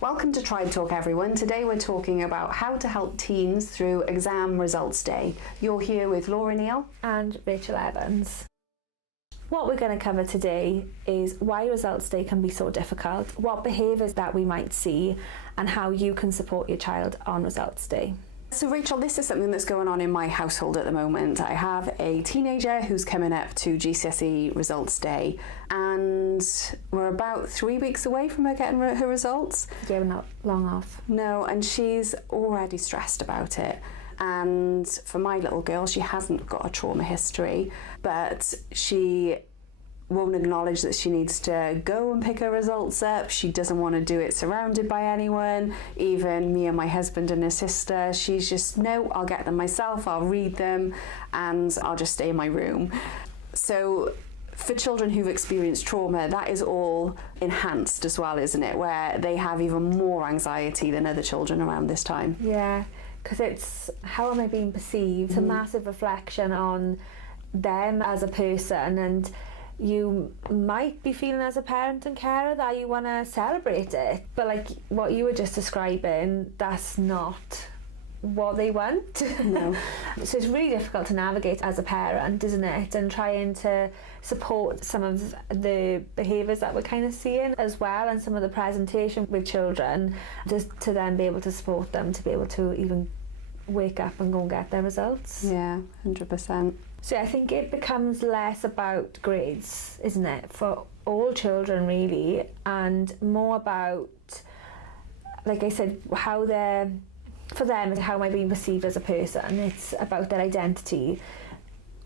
Welcome to Tribe Talk, everyone. Today we're talking about how to help teens through exam results day. You're here with Neal and Rachel Evans. What we're going to cover today is why results day can be so difficult, what behaviours that we might see, and how you can support your child on results day. So Rachel, this is something that's going on in my household at the moment. I have a teenager who's coming up to GCSE results day, and we're about 3 weeks away from her getting her results. Yeah, we're not long off. No, and she's already stressed about it. And for my little girl, she hasn't got a trauma history, but she won't acknowledge that she needs to go and pick her results up. She doesn't want to do it surrounded by anyone, even me and my husband and her sister. She's just, no, I'll get them myself, I'll read them, and I'll just stay in my room. So for children who've experienced trauma, that is all enhanced as well, isn't it? Where they have even more anxiety than other children around this time. Yeah, because it's how am I being perceived? It's a massive reflection on them as a person, and you might be feeling as a parent and carer that you want to celebrate it, but like what you were just describing, that's not what they want. No. So it's really difficult to navigate as a parent, isn't it? And trying to support some of the behaviours that we're kind of seeing as well, and some of the presentation with children, just to then be able to support them to be able to even wake up and go and get their results. Yeah, 100%. So I think it becomes less about grades, isn't it, for all children really, and more about, like I said, how for them, how am I being perceived as a person? It's about their identity.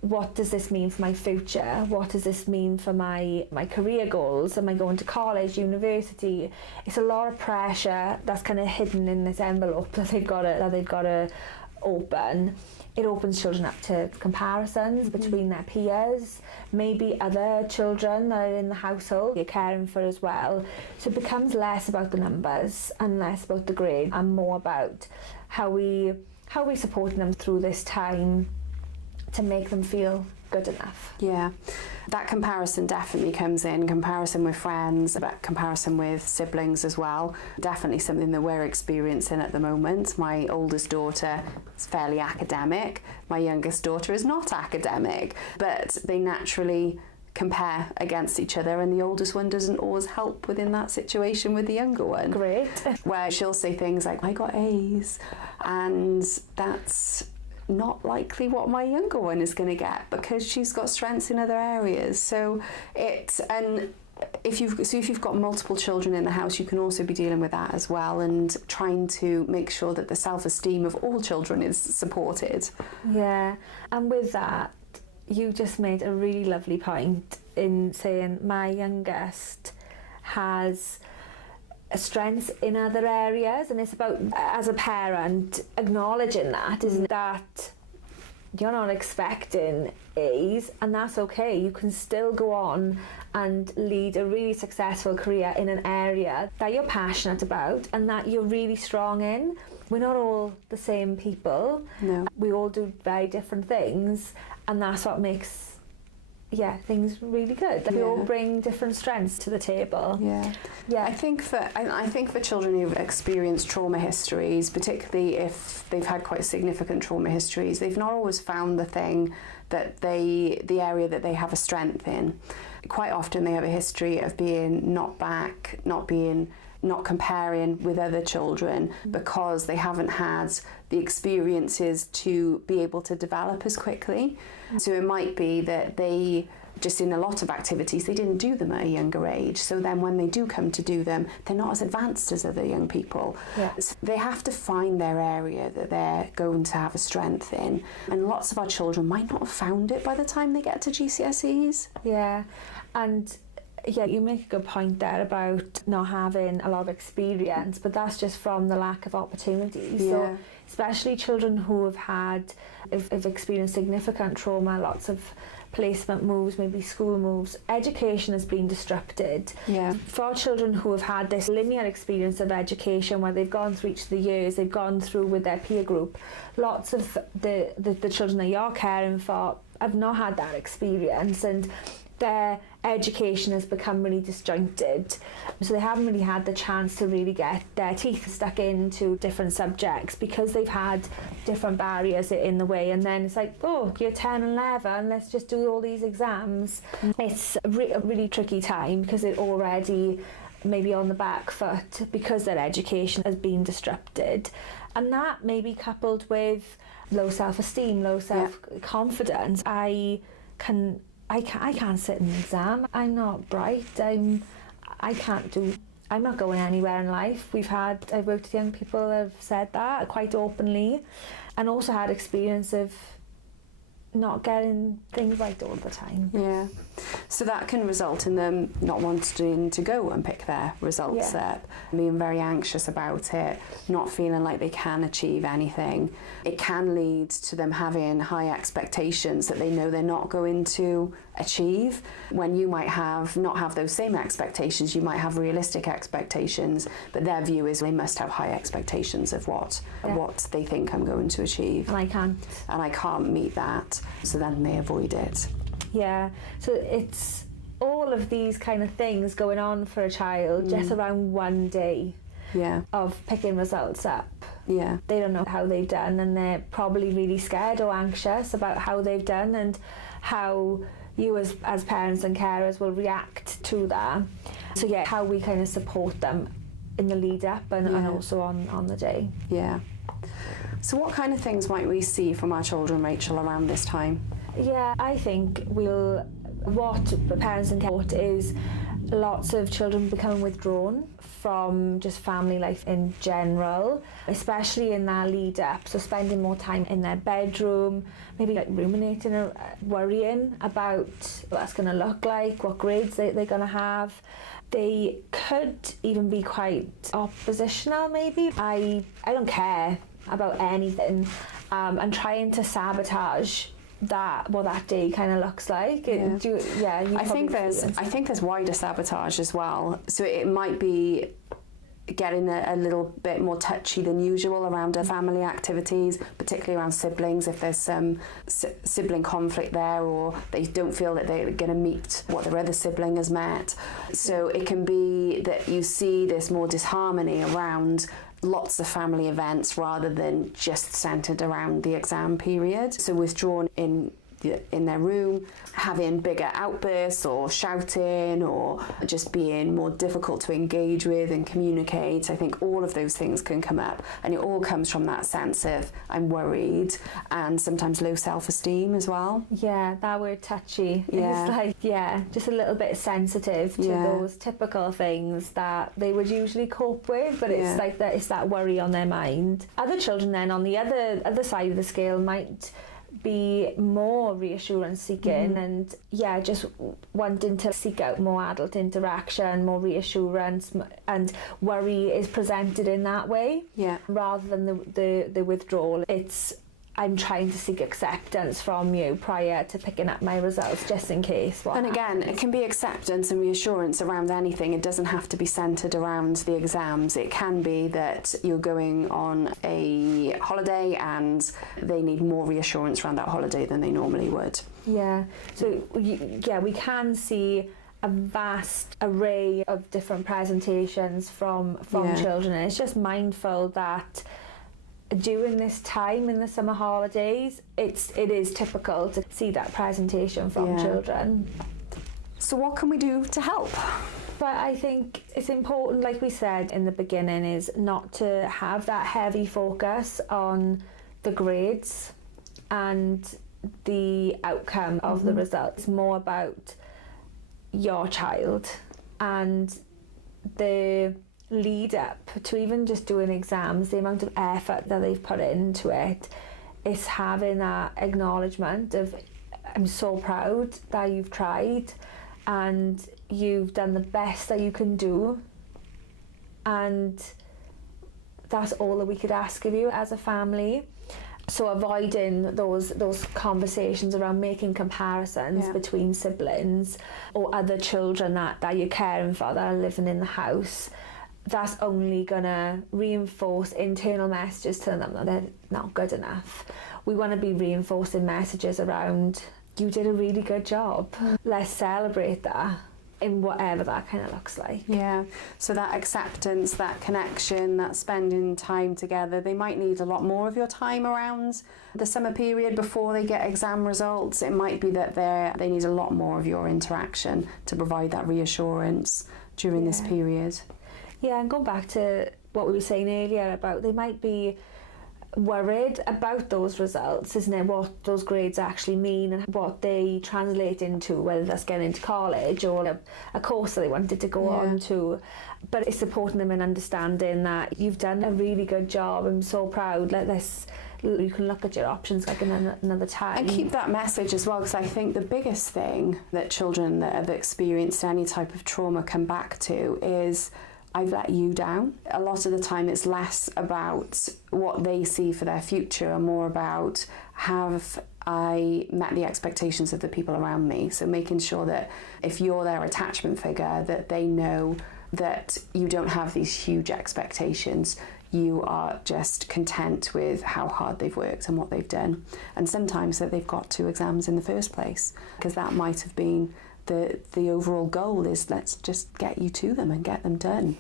What does this mean for my future? What does this mean for my career goals? Am I going to college, university? It's a lot of pressure that's kind of hidden in this envelope that they've got to open. It opens children up to comparisons between their peers, maybe other children that are in the household you're caring for as well. So it becomes less about the numbers and less about the grade, and more about how we support them through this time to make them feel good enough. Yeah, that comparison definitely comes in, comparison with friends, but comparison with siblings as well. Definitely something that we're experiencing at the moment. My oldest daughter is fairly academic, my youngest daughter is not academic, but they naturally compare against each other, and the oldest one doesn't always help within that situation with the younger one. Great. Where she'll say things like, I got A's, and that's not likely what my younger one is going to get, because she's got strengths in other areas. So if you've got multiple children in the house, you can also be dealing with that as well, and trying to make sure that the self-esteem of all children is supported. Yeah, and with that, you just made a really lovely point in saying my youngest has strengths in other areas, and it's about, as a parent, acknowledging that, isn't it? That you're not expecting A's, and that's okay. You can still go on and lead a really successful career in an area that you're passionate about and that you're really strong in. We're not all the same people. No. We all do very different things, and that's what makes things really good. We all bring different strengths to the table. Yeah. I think for children who've experienced trauma histories, particularly if they've had quite significant trauma histories, they've not always found the thing that the area that they have a strength in. Quite often they have a history of being knocked back, not comparing with other children, because they haven't had the experiences to be able to develop as quickly. So it might be that they just, in a lot of activities, they didn't do them at a younger age. So then when they do come to do them, they're not as advanced as other young people. Yeah. So they have to find their area that they're going to have a strength in. And lots of our children might not have found it by the time they get to GCSEs. Yeah, and yeah, you make a good point there about not having a lot of experience, but that's just from the lack of opportunities. Yeah. So especially children who have experienced significant trauma, lots of placement moves, maybe school moves, education has been disrupted. Yeah. For children who have had this linear experience of education where they've gone through each of the years, they've gone through with their peer group, lots of the children that you're caring for have not had that experience, and their education has become really disjointed, so they haven't really had the chance to really get their teeth stuck into different subjects because they've had different barriers in the way. And then it's like, oh, you're 10 and 11, let's just do all these exams. It's a really tricky time because they're already maybe on the back foot because their education has been disrupted, and that may be coupled with low self-esteem, low self-confidence. I can't sit in an exam. I'm not bright. I'm not going anywhere in life. I've worked with young people that have said that quite openly, and also had experience of not getting things right all the time. Yeah. So that can result in them not wanting to go and pick their results up, being very anxious about it, not feeling like they can achieve anything. It can lead to them having high expectations that they know they're not going to achieve, when you might not have those same expectations. You might have realistic expectations, but their view is they must have high expectations of what they think I'm going to achieve. And I can't meet that, so then they avoid it. Yeah, so it's all of these kind of things going on for a child just around one day of picking results up. Yeah. They don't know how they've done, and they're probably really scared or anxious about how they've done and how you as parents and carers will react to that. So yeah, how we kind of support them in the lead up and also on the day. Yeah. So what kind of things might we see from our children, Rachel, around this time? Yeah, I think what the parents and care is lots of children becoming withdrawn from just family life in general, especially in that lead up. So spending more time in their bedroom, maybe like ruminating or worrying about what that's going to look like, what grades they're going to have. They could even be quite oppositional maybe. I don't care about anything, and trying to sabotage what that day kind of looks like. I think there's wider sabotage as well. So it might be getting a little bit more touchy than usual around our family activities, particularly around siblings, if there's some sibling conflict there, or they don't feel that they're going to meet what their other sibling has met. So it can be that you see this more disharmony around lots of family events rather than just centred around the exam period. So withdrawn in their room, having bigger outbursts or shouting or just being more difficult to engage with and communicate. I think all of those things can come up, and it all comes from that sense of I'm worried, and sometimes low self-esteem as well. Yeah, that word touchy. It's like, just a little bit sensitive to those typical things that they would usually cope with, but it's like it's that worry on their mind. Other children then on the other side of the scale might be more reassurance seeking and just wanting to seek out more adult interaction, more reassurance, and worry is presented in that way rather than the withdrawal. It's I'm trying to seek acceptance from you prior to picking up my results, just in case. And again, it can be acceptance and reassurance around anything. It doesn't have to be centred around the exams. It can be that you're going on a holiday and they need more reassurance around that holiday than they normally would. Yeah. So, we can see a vast array of different presentations from children. And it's just mindful that during this time in the summer holidays, it is typical to see that presentation from children. So what can we do to help? But I think it's important, like we said in the beginning, is not to have that heavy focus on the grades and the outcome of the results. It's more about your child and the lead up to even just doing exams, the amount of effort that they've put into it. It's having that acknowledgement of I'm so proud that you've tried and you've done the best that you can do, and that's all that we could ask of you as a family. So avoiding those conversations around making comparisons between siblings or other children that you're caring for that are living in the house. That's only going to reinforce internal messages to them that they're not good enough. We want to be reinforcing messages around you did a really good job. Let's celebrate that in whatever that kind of looks like. Yeah, so that acceptance, that connection, that spending time together, they might need a lot more of your time around the summer period before they get exam results. It might be that they need a lot more of your interaction to provide that reassurance during this period. Yeah, and going back to what we were saying earlier about they might be worried about those results, isn't it? What those grades actually mean and what they translate into, whether that's getting into college or a course that they wanted to go on to. But it's supporting them in understanding that you've done a really good job. I'm so proud. You can look at your options like another time. And keep that message as well, because I think the biggest thing that children that have experienced any type of trauma come back to is, I've let you down. A lot of the time it's less about what they see for their future and more about, have I met the expectations of the people around me? So making sure that if you're their attachment figure, that they know that you don't have these huge expectations. You are just content with how hard they've worked and what they've done. And sometimes that they've got 2 exams in the first place, because that might have been the overall goal is, let's just get you to them and get them done.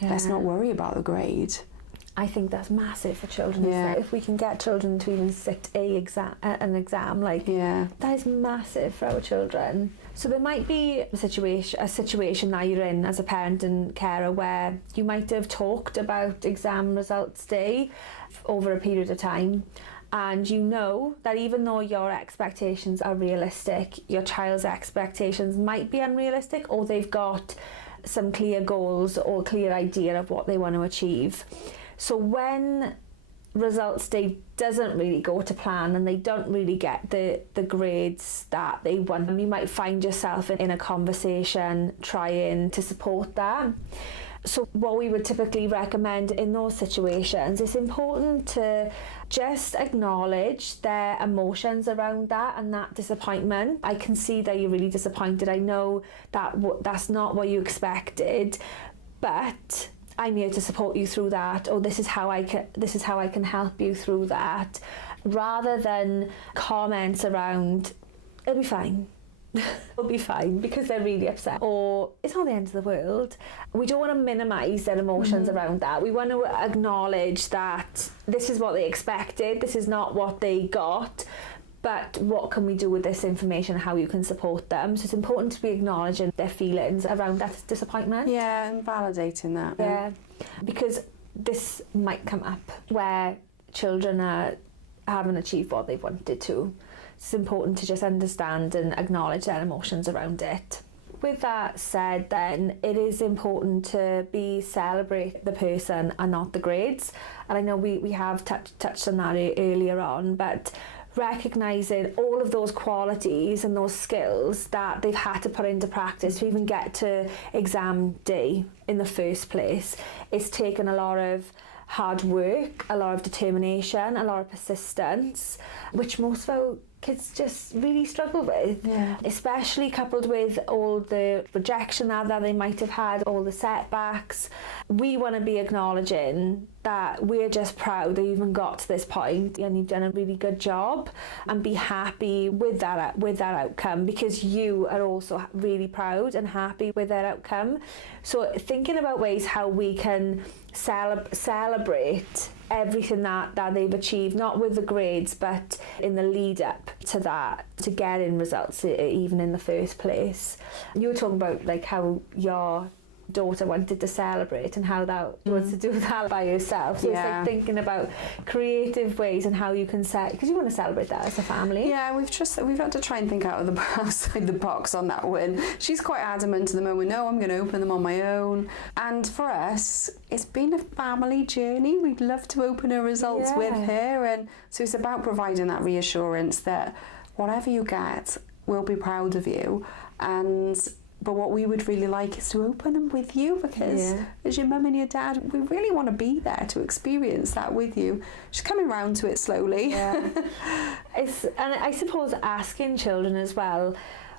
Let's not worry about the grade. I think that's massive for children. Isn't it? If we can get children to even sit an exam, that is massive for our children. So there might be a situation that you're in as a parent and carer where you might have talked about exam results day over a period of time, and you know that even though your expectations are realistic, your child's expectations might be unrealistic, or they've got some clear goals or clear idea of what they want to achieve. So when results day doesn't really go to plan and they don't really get the grades that they want, you might find yourself in a conversation trying to support that. So what we would typically recommend in those situations, it's important to just acknowledge their emotions around that and that disappointment. I can see that you're really disappointed. I know that that's not what you expected, but I'm here to support you through that, or this is how I can help you through that, rather than comments around, it'll be fine. It'll be fine, because they're really upset, or it's not the end of the world. We don't want to minimise their emotions around that. We want to acknowledge that this is what they expected, this is not what they got, but what can we do with this information, how you can support them. So it's important to be acknowledging their feelings around that disappointment. Yeah, and validating that. Yeah, because this might come up where children haven't achieved what they've wanted to. It's important to just understand and acknowledge their emotions around it. With that said, then, it is important to celebrate the person and not the grades. And I know we have touched on that earlier on, but recognising all of those qualities and those skills that they've had to put into practice to even get to exam day in the first place. It's taken a lot of hard work, a lot of determination, a lot of persistence, which most of our kids just really struggle with, especially coupled with all the rejection that they might have had, all the setbacks. We want to be acknowledging that we're just proud that you even got to this point and you've done a really good job, and be happy with that outcome, because you are also really proud and happy with that outcome. So thinking about ways how we can celebrate everything that they've achieved, not with the grades, but in the lead up to that, to getting results even in the first place. You were talking about like how your daughter wanted to celebrate and how that wants to do that by herself. So it's like thinking about creative ways and how you can because you want to celebrate that as a family. Yeah, we've had to try and think outside the box on that one. She's quite adamant at the moment, no, I'm going to open them on my own. And for us, it's been a family journey. We'd love to open her results with her, and so it's about providing that reassurance that whatever you get, we'll be proud of you. But what we would really like is to open them with you, because as your mum and your dad, we really want to be there to experience that with you. She's coming round to it slowly. Yeah. And I suppose asking children as well,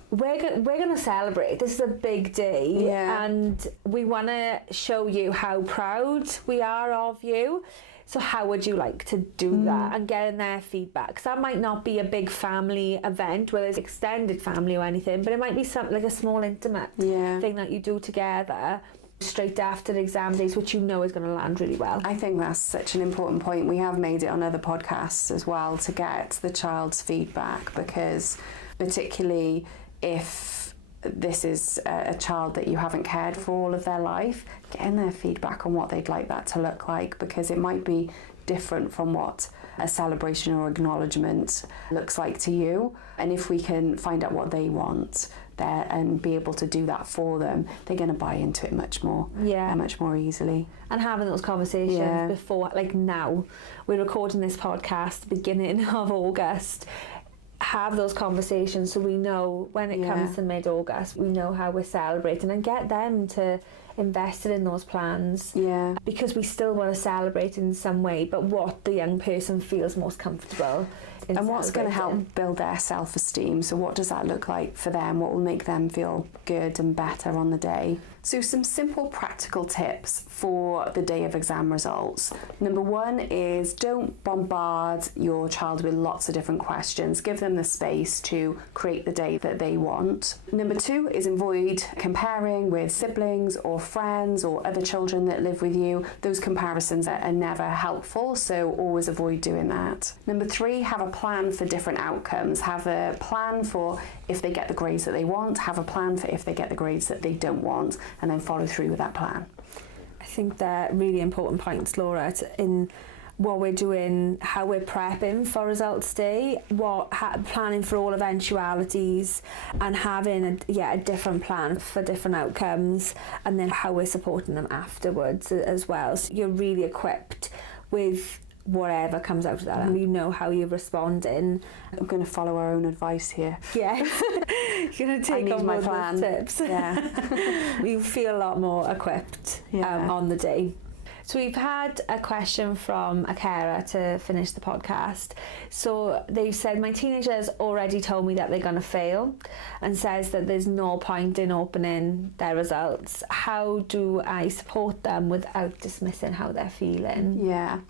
we're going to celebrate. This is a big day, and we want to show you how proud we are of you. So how would you like to do that, and getting their feedback? 'Cause that might not be a big family event where there's extended family or anything, but it might be something like a small intimate thing that you do together straight after the exam days, which you know is going to land really well. I think that's such an important point. We have made it on other podcasts as well to get the child's feedback, because particularly if this is a child that you haven't cared for all of their life, getting their feedback on what they'd like that to look like, because it might be different from what a celebration or acknowledgement looks like to you. And if we can find out what they want there and be able to do that for them, they're going to buy into it much more easily. And having those conversations before, like now, we're recording this podcast beginning of August. Have those conversations so we know when it comes to mid-August, we know how we're celebrating, and get them to invest in those plans, because we still want to celebrate in some way, but what the young person feels most comfortable in and what's going to help build their self-esteem. So what does that look like for them? What will make them feel good and better on the day? So some simple practical tips for the day of exam results. Number one is don't bombard your child with lots of different questions. Give them the space to create the day that they want. Number two is avoid comparing with siblings or friends or other children that live with you. Those comparisons are never helpful, so always avoid doing that. Number three, have a plan for different outcomes. Have a plan for if they get the grades that they want, have a plan for if they get the grades that they don't want, and then follow through with that plan. I think they're really important points, Laura, in what we're doing, how we're prepping for results day, planning for all eventualities, and having a different plan for different outcomes, and then how we're supporting them afterwards as well. So you're really equipped with whatever comes out of that, and you know how you're responding. I'm going to follow our own advice here. Yeah. You're going to take on my plan. Tips. Yeah. You feel a lot more equipped on the day. So we've had a question from a carer to finish the podcast. So they've said, my teenager's already told me that they're going to fail, and says that there's no point in opening their results. How do I support them without dismissing how they're feeling? Yeah,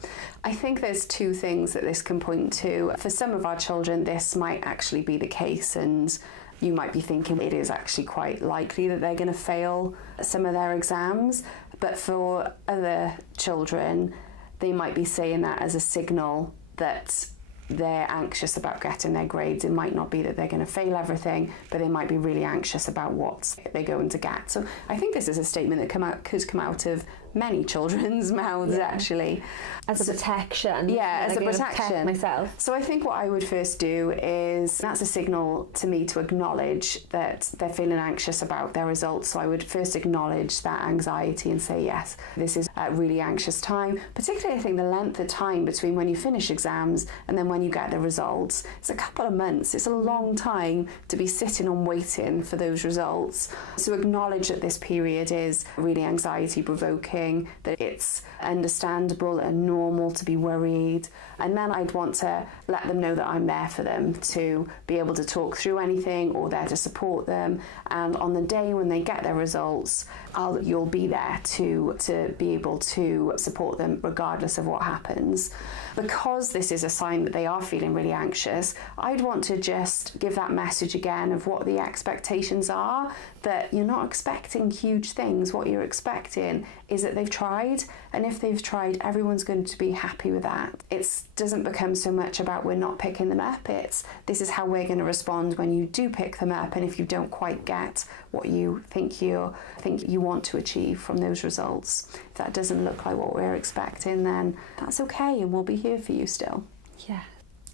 I think there's two things that this can point to. For some of our children, this might actually be the case, and you might be thinking it is actually quite likely that they're going to fail some of their exams. But for other children, they might be saying that as a signal that they're anxious about getting their grades. It might not be that they're going to fail everything, but they might be really anxious about what they're going to get. So I think this is a statement that could come out of many children's mouths, actually. As a protection. Yeah, as a protection. Protect myself. So I think what I would first do is, that's a signal to me to acknowledge that they're feeling anxious about their results. So I would first acknowledge that anxiety and say, yes, this is a really anxious time. Particularly, I think the length of time between when you finish exams and then when you get the results, it's a couple of months. It's a long time to be sitting and waiting for those results. So acknowledge that this period is really anxiety provoking, that it's understandable and normal to be worried. And then I'd want to let them know that I'm there for them, to be able to talk through anything or there to support them. And on the day when they get their results, you'll be there to be able to support them regardless of what happens. Because this is a sign that they are feeling really anxious, I'd want to just give that message again of what the expectations are, that you're not expecting huge things. What you're expecting is that they've tried, and if they've tried, everyone's going to be happy with that. It doesn't become so much about we're not picking them up, it's this is how we're going to respond when you do pick them up, and if you don't quite get what you think you want to achieve from those results. If that doesn't look like what we're expecting, then that's okay, and we'll be here for you still. Yeah.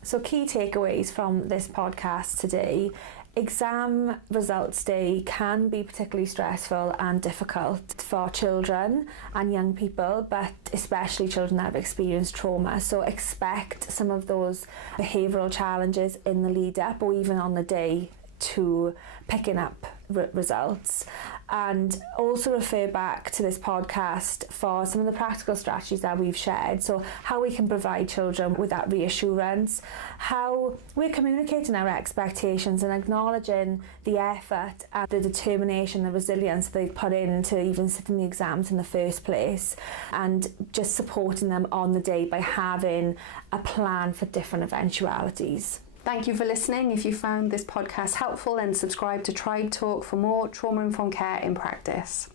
So key takeaways from this podcast today. Exam results day can be particularly stressful and difficult for children and young people, but especially children that have experienced trauma. So expect some of those behavioural challenges in the lead up or even on the day to picking up results. and also refer back to this podcast for some of the practical strategies that we've shared. So how we can provide children with that reassurance, how we're communicating our expectations and acknowledging the effort and the determination, the resilience they've put in to even sit in the exams in the first place, and just supporting them on the day by having a plan for different eventualities. Thank you for listening. If you found this podcast helpful, then subscribe to Tribe Talk for more trauma-informed care in practice.